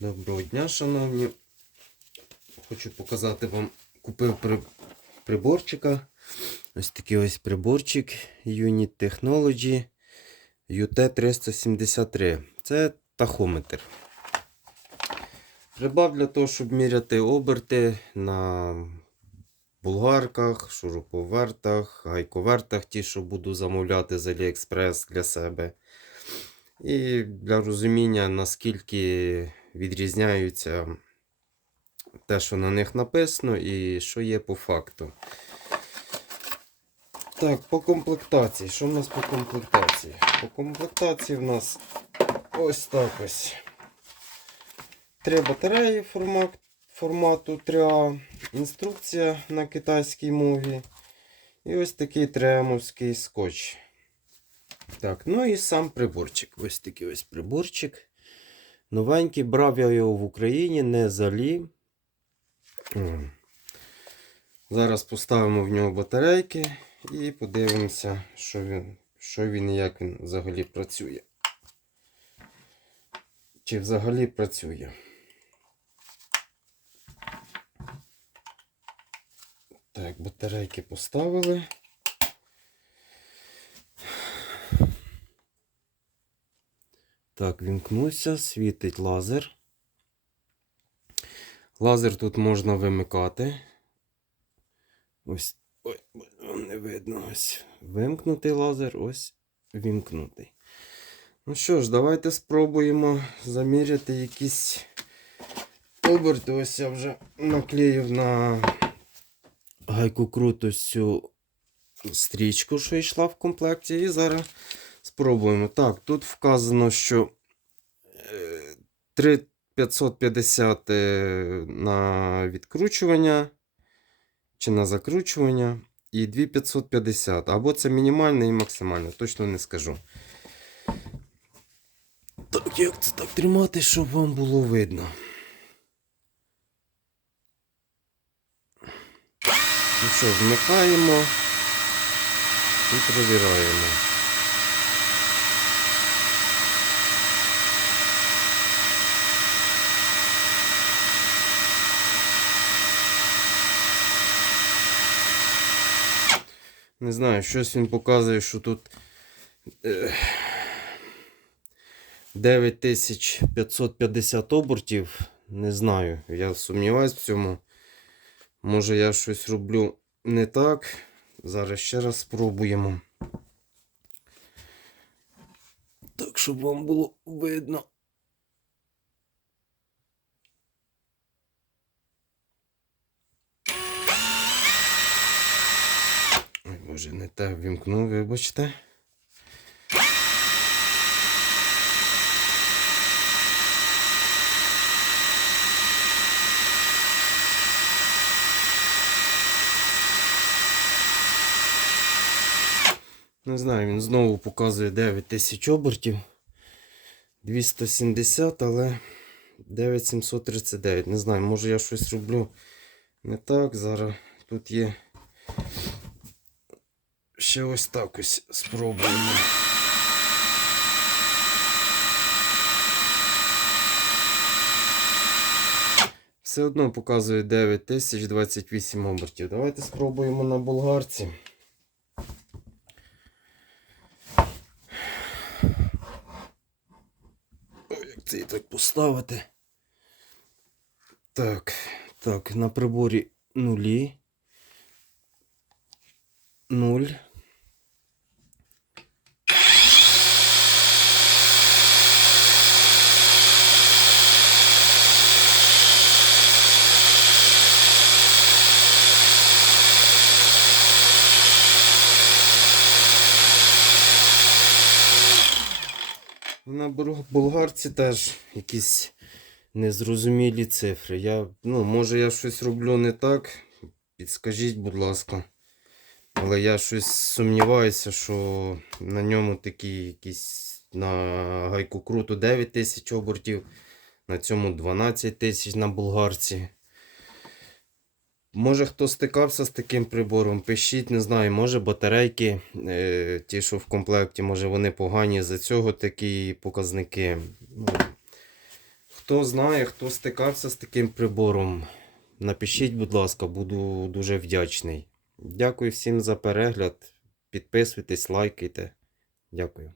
Доброго дня, шановні. Хочу показати вам, купив при... приборчика. Ось такий ось приборчик Unit Technology UT373. Це тахометр. Прибав для того, щоб міряти оберти на булгарках, шуруповертах, гайковертах, ті, що буду замовляти з AliExpress для себе. І для розуміння, наскільки відрізняються те, що на них написано, і що є по факту. Так, по комплектації. Що в нас по комплектації? По комплектації в нас ось так ось. Три батареї формат, формату 3А, інструкція на китайській мові. І ось такий тремовський скотч. Так, ну і сам приборчик. Ось такий ось приборчик. Новенький, брав я його в Україні, не залі. Зараз поставимо в нього батарейки і подивимося, що він, що він і як він взагалі працює. Чи взагалі працює. Так, батарейки поставили. Так, вімкнуся, світить лазер. Лазер тут можна вимикати. Ось. Ой, не видно. Ось. Вимкнутий лазер, ось вімкнутий. Ну що ж, давайте спробуємо заміряти якісь оберти. Ось я вже наклеїв на гайку круту цю стрічку, що йшла в комплекті. І зараз спробуємо. Так, тут вказано, що е, 3550 е, на відкручування чи на закручування, і 2550. Або це мінімальне і максимальне, точно не скажу. Так, як це так тримати, щоб вам було видно? Ну що, вмикаємо і перевіряємо. Не знаю, щось він показує, що тут е, 9550 обертів. Не знаю. Я сумніваюсь в цьому. Може я щось роблю не так. Зараз ще раз спробуємо. Так, щоб вам було видно. Ой, боже, не те вімкнув, вибачте. Не знаю, він знову показує 9000 обертів. 270, але 9739. Не знаю, може я щось роблю не так. Зараз тут є. Ще ось так ось спробуємо. Все одно показує 9028 обертів. Давайте спробуємо на болгарці. Ой, як це і так поставити? Так, так, на приборі нулі. Нуль. На болгарці теж якісь незрозумілі цифри. Я, ну, може я щось роблю не так. Підскажіть, будь ласка. Але я щось сумніваюся, що на ньому такі якісь на гайку круту 9 тисяч обертів, на цьому 12 тисяч на болгарці. Може хто стикався з таким прибором, пишіть, не знаю, може батарейки, е, ті, що в комплекті, може вони погані за цього такі показники. Ну, хто знає, хто стикався з таким прибором, напишіть, будь ласка, буду дуже вдячний. Дякую всім за перегляд. Підписуйтесь, лайкайте. Дякую.